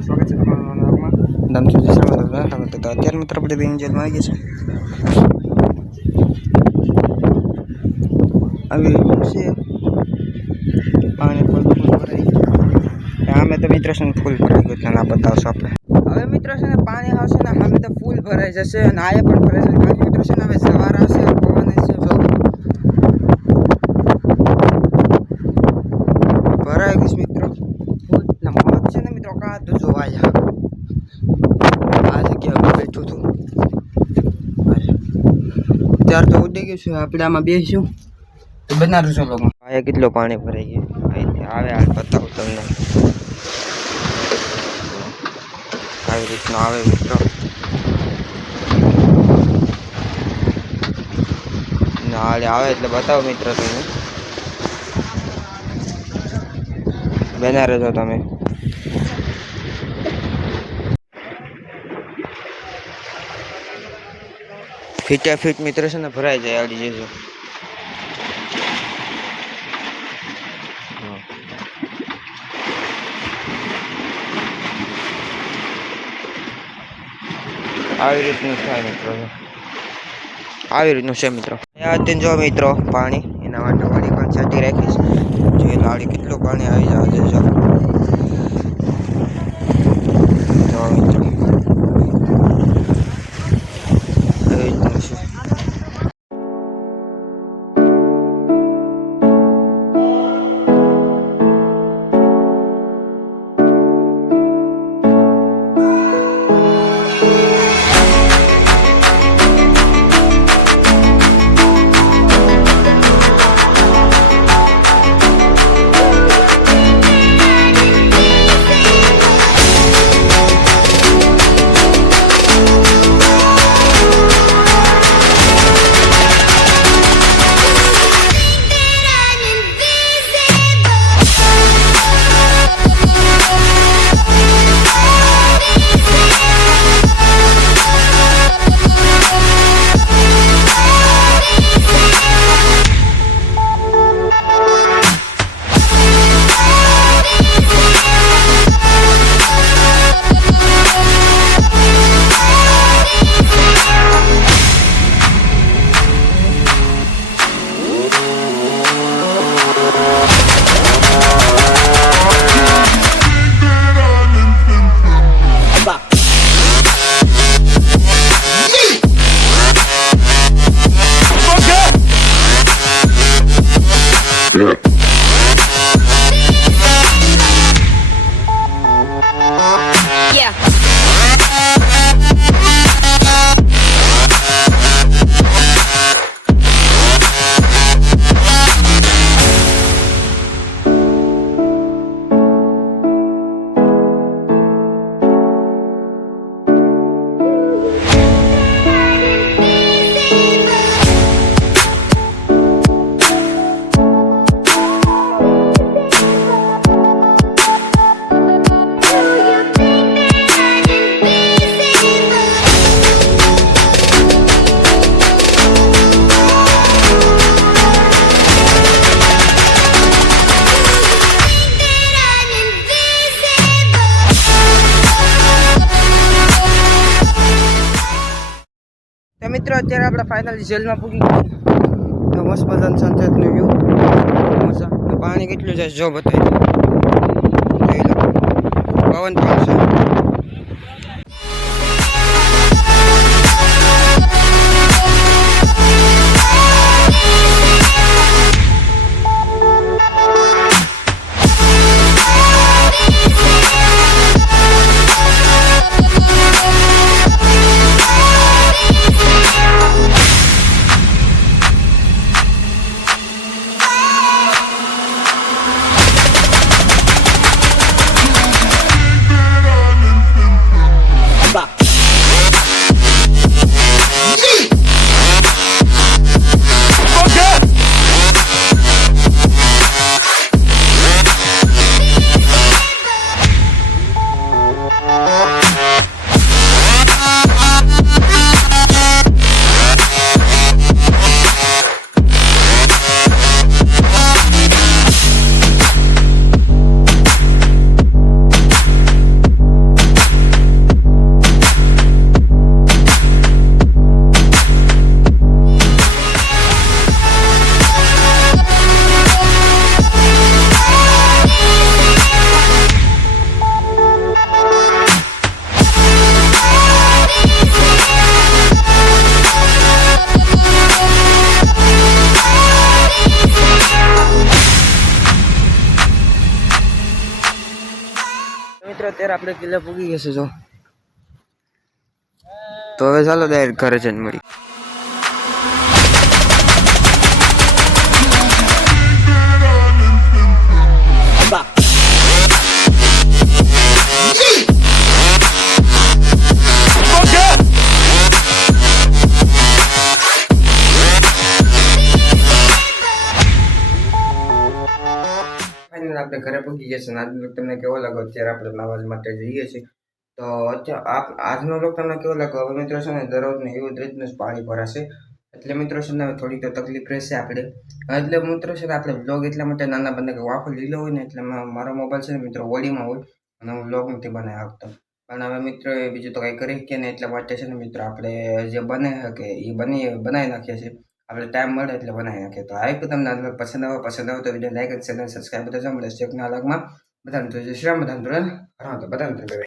સ્વાગત છે તમારું નામમાં નામ છે સ્વાગત હતા અત્યારે મિત્ર આપણે બેન જેલમાં આવી ગયા છે આવી છે પાણી ફૂલ ભરાઈ અમે તો મિત્ર છે ફૂલ ભરાઈ ગયું છે ના બતાવશો આપણે હવે મિત્ર છે ને પાણી આવશે ને અમે તો ફૂલ ભરાઈ જશે અને આયે પણ ભરાઈ જશે કારણ કે મિત્ર છે ને હવે સવાર આવશે પવન છે જો ભરાઈ ગયું મિત્ર ફૂલ મોત છે ને મિત્રો કાં તો જોવા જાય આ જગ્યા બેઠું છું ત્યાર તો ઉડી ગયું છે આપણે આમાં બેસીશું તો બનારું છો લોકો અહીંયા કેટલું પાણી ભરાઈ ગયું અહીંથી આવે હાલ બતાવું તમને આવી રીતનું આવે મિત્રો હાલે આવે એટલે બતાવો મિત્રો તમે બના રહેજો તમે ફીટા ફીટ મિત્ર છે ને ભરાઈ જાય આવડી જજો આવી રીતનું થાય મિત્રો આવી રીતનું છે મિત્રો અત્યારે જો મિત્રો પાણી એના માટે વાળી પણ છાંટી રાખીશ જોઈએ લાડી કેટલું પાણી આવી જાય જો મિત્રો મિત્રો અત્યારે આપણે ફાઇનલી જેલમાં પૂગી ગયા તો મસ્ત મજાનું સનસેટનું વ્યૂ મજા પાણી કેટલું જાય જો બતાવી પવન પણ છે મિત્રો અત્યારે આપણે કિલ્લા પૂગી ગયા છે જો. તો હવે ચાલો ડાયરેક્ટ ઘરે જઈને મળી. આપણે ઘરે પહોંચી જશે ને આજનો તમને કેવો લાગો અત્યારે આપણે નમાઝ માટે જઈએ છીએ તો આજનો લોક તમને કેવો લાગ્યો હવે મિત્રો છે ને દરરોજને એવી જ રીતનું જ પાણી ભરાશે એટલે મિત્રો છે ને થોડીક તો તકલીફ રહેશે આપણે એટલે મિત્રો છે ને આપણે બ્લોગ એટલા માટે નાના બને કે આખો લીલો હોય ને એટલે મારો મોબાઈલ છે ને મિત્રો ઓડીમાં હોય અને હું બ્લોગ નથી બનાવી શકતો પણ હવે મિત્રો બીજું તો કંઈ કરી કે ને એટલા માટે છે ને મિત્રો આપણે જે બને શકે એ બનાવી નાખીએ છીએ આપણે ટાઈમ મળે એટલે બનાવી નાખીએ તો આ તમને પસંદ આવે તો વિડીયો લાઈક અને ચેનલ સબસ્ક્રાઈબ બધા મળે છે એક ના અલગમાં બધાને તો જય શ્રી રામ બધાને બધાને